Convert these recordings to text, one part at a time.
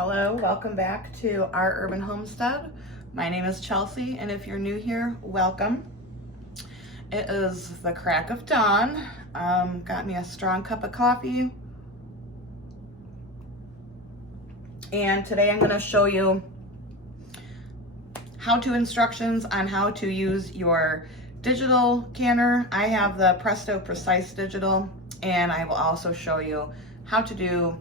Hello, welcome back to Our Urban Homestead. My name is Chelsea, and if you're new here, welcome. It is the crack of dawn. Got me a strong cup of coffee. And today I'm going to show you how-to instructions on how to use your digital canner. I have the Presto Precise Digital, and I will also show you how to do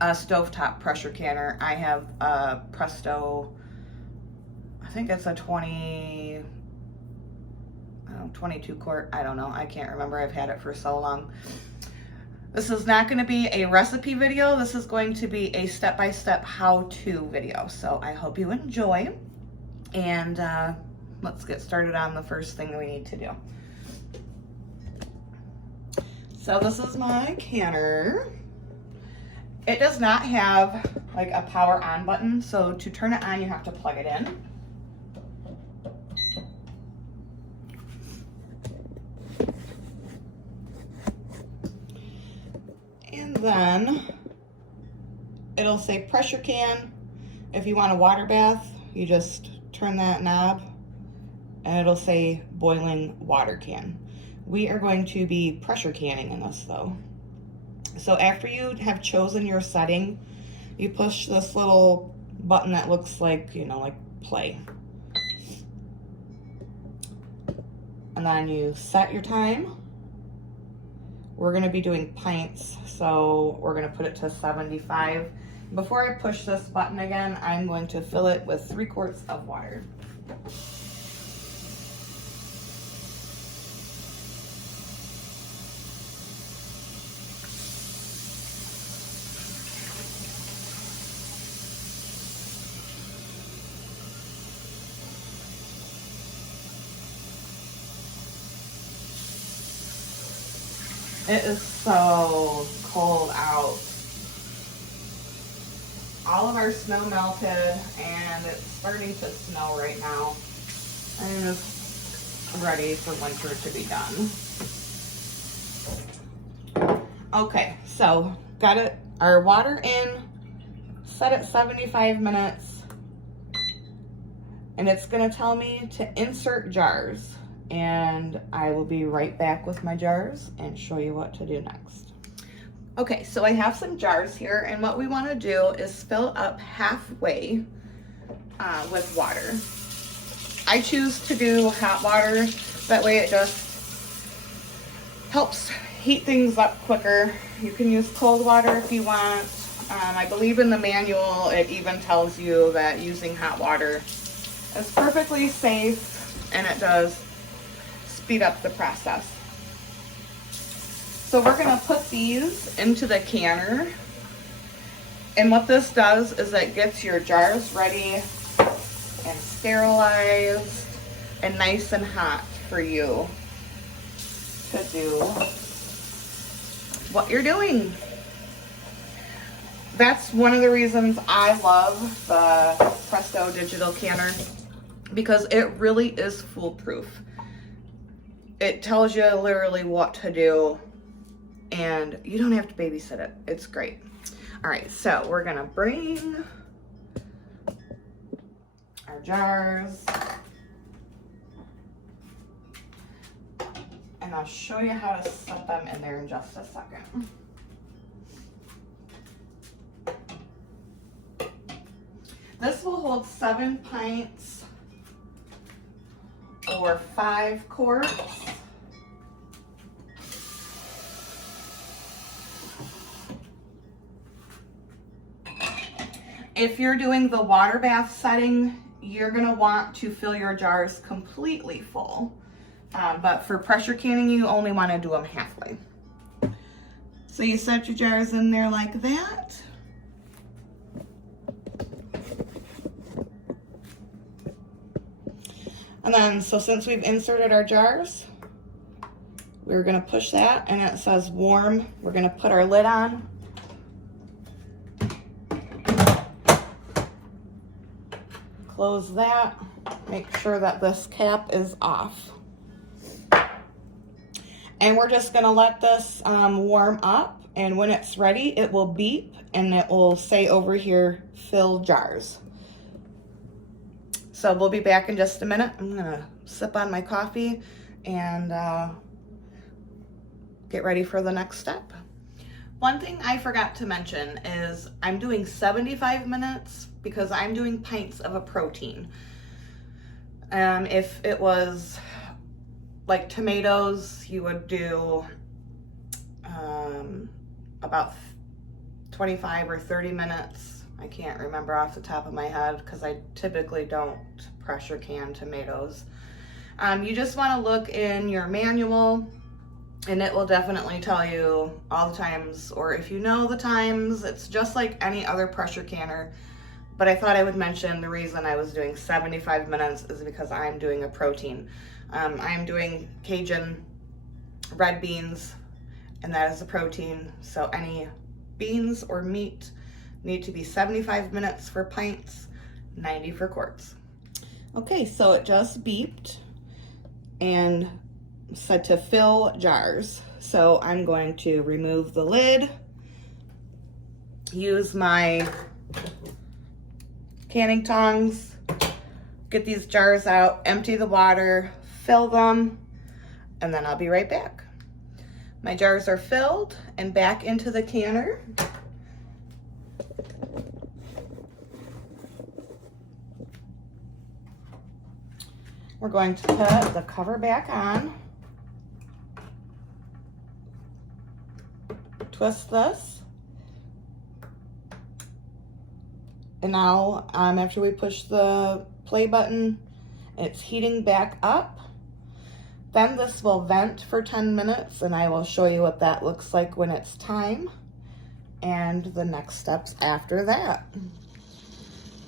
a stovetop pressure canner. I have a Presto, I think it's a 22 quart, I don't know, I can't remember, I've had it for so long. This is not going to be a recipe video, this is going to be a step-by-step how-to video, so I hope you enjoy, and let's get started on the first thing we need to do. So this is my canner. It does not have like a power on button, so to turn it on you have to plug it in. And then it'll say pressure can. If you want a water bath, you just turn that knob and it'll say boiling water can. We are going to be pressure canning in this though. So after you have chosen your setting, you push this little button that looks like, you know, like play. And then you set your time. We're going to be doing pints, so we're going to put it to 75. Before I push this button again, I'm going to fill it with 3 quarts of water. It is so cold out. All of our snow melted and it's starting to snow right now. I'm just ready for winter to be done. Okay, so got it, our water in, set at 75 minutes, and it's gonna tell me to insert jars. And I will be right back with my jars and show you what to do next. Okay, so I have some jars here, and what we want to do is fill up halfway with water. I choose to do hot water, that way it just helps heat things up quicker. You can use cold water if you want. I believe in the manual it even tells you that using hot water is perfectly safe, and it does speed up the process. So we're going to put these into the canner, and what this does is it gets your jars ready and sterilized and nice and hot for you to do what you're doing. That's one of the reasons I love the Presto Digital Canner, because it really is foolproof. It tells you literally what to do, and you don't have to babysit it. It's great. All right, so we're gonna bring our jars, and I'll show you how to set them in there in just a second. This will hold 7 pints or 5 quarts. If you're doing the water bath setting, you're going to want to fill your jars completely full. But for pressure canning, you only want to do them halfway. So you set your jars in there like that. And then, so since we've inserted our jars, we're going to push that, and it says warm. We're going to put our lid on. Close that. Make sure that this cap is off. And we're just going to let this warm up, and when it's ready, it will beep and it will say over here, fill jars. So we'll be back in just a minute. I'm gonna sip on my coffee and get ready for the next step. One thing I forgot to mention is I'm doing 75 minutes because I'm doing pints of a protein. If it was like tomatoes, you would do about 25 or 30 minutes. I can't remember off the top of my head because I typically don't pressure can tomatoes. You just want to look in your manual and it will definitely tell you all the times, or if you know the times, it's just like any other pressure canner. But I thought I would mention the reason I was doing 75 minutes is because I'm doing a protein. I'm doing Cajun red beans, and that is a protein. So any beans or meat need to be 75 minutes for pints, 90 for quarts. Okay, so it just beeped and said to fill jars. So I'm going to remove the lid, use my canning tongs, get these jars out, empty the water, fill them, and then I'll be right back. My jars are filled and back into the canner. We're going to put the cover back on, twist this, and now after we push the play button, it's heating back up. Then this will vent for 10 minutes and I will show you what that looks like when it's time and the next steps after that.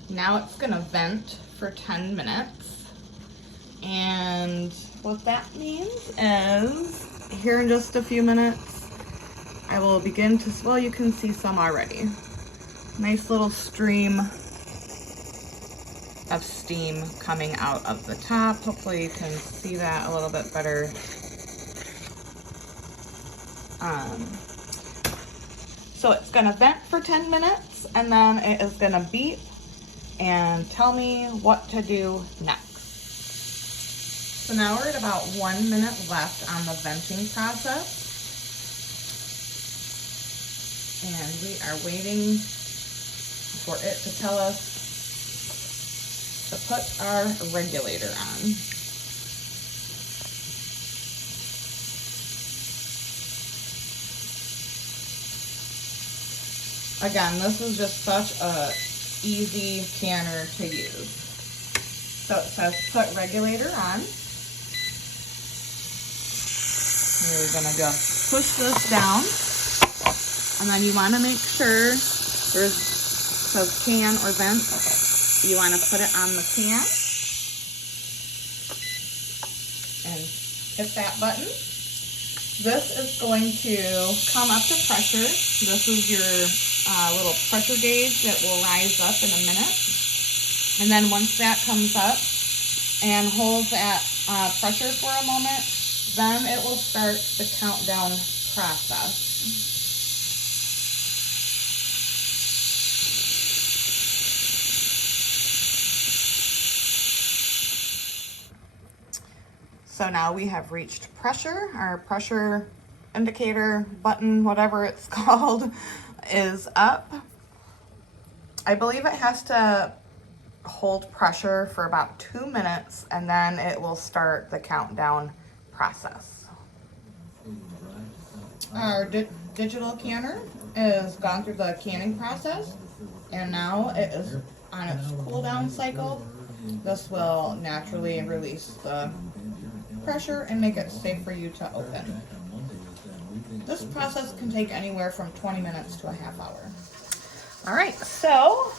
Now it's gonna vent for 10 minutes. And what that means is here in just a few minutes, I will begin to, well, you can see some already. Nice little stream of steam coming out of the top. Hopefully you can see that a little bit better. So it's gonna vent for 10 minutes and then it is gonna beep and tell me what to do next. So now we're at about 1 minute left on the venting process. And we are waiting for it to tell us to put our regulator on. Again, this is just such a easy canner to use. So it says put regulator on. We're gonna just push this down, and then you want to make sure says can or vent. You want to put it on the can and hit that button. This is going to come up to pressure. This is your little pressure gauge that will rise up in a minute. And then once that comes up and holds at pressure for a moment, then it will start the countdown process. So now we have reached pressure. Our pressure indicator button, whatever it's called, is up. I believe it has to hold pressure for about 2 minutes and then it will start the countdown process. Our digital canner is gone through the canning process and now it is on its cool down cycle. This will naturally release the pressure and make it safe for you to open. This process can take anywhere from 20 minutes to a half hour. All right, so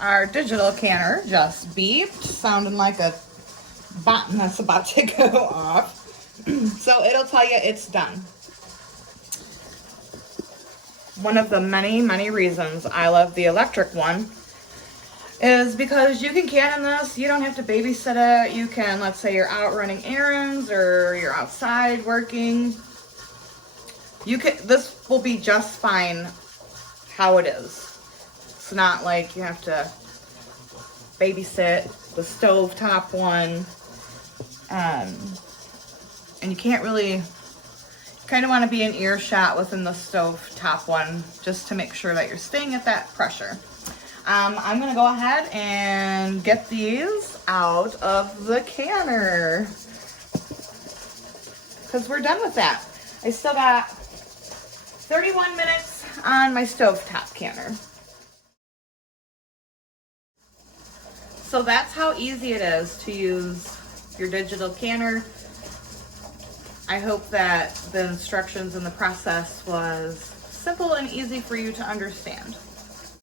our digital canner just beeped, sounding like a button that's about to go off. So it'll tell you it's done. One of the many, many reasons I love the electric one is because you can can in this. You don't have to babysit it. You can, let's say you're out running errands or you're outside working. This will be just fine how it is. It's not like you have to babysit the stovetop one. And you can't really, kind of want to be in earshot within the stovetop one just to make sure that you're staying at that pressure. I'm going to go ahead and get these out of the canner because we're done with that. I still got 31 minutes on my stovetop canner. So that's how easy it is to use your digital canner. I hope that the instructions and the process was simple and easy for you to understand.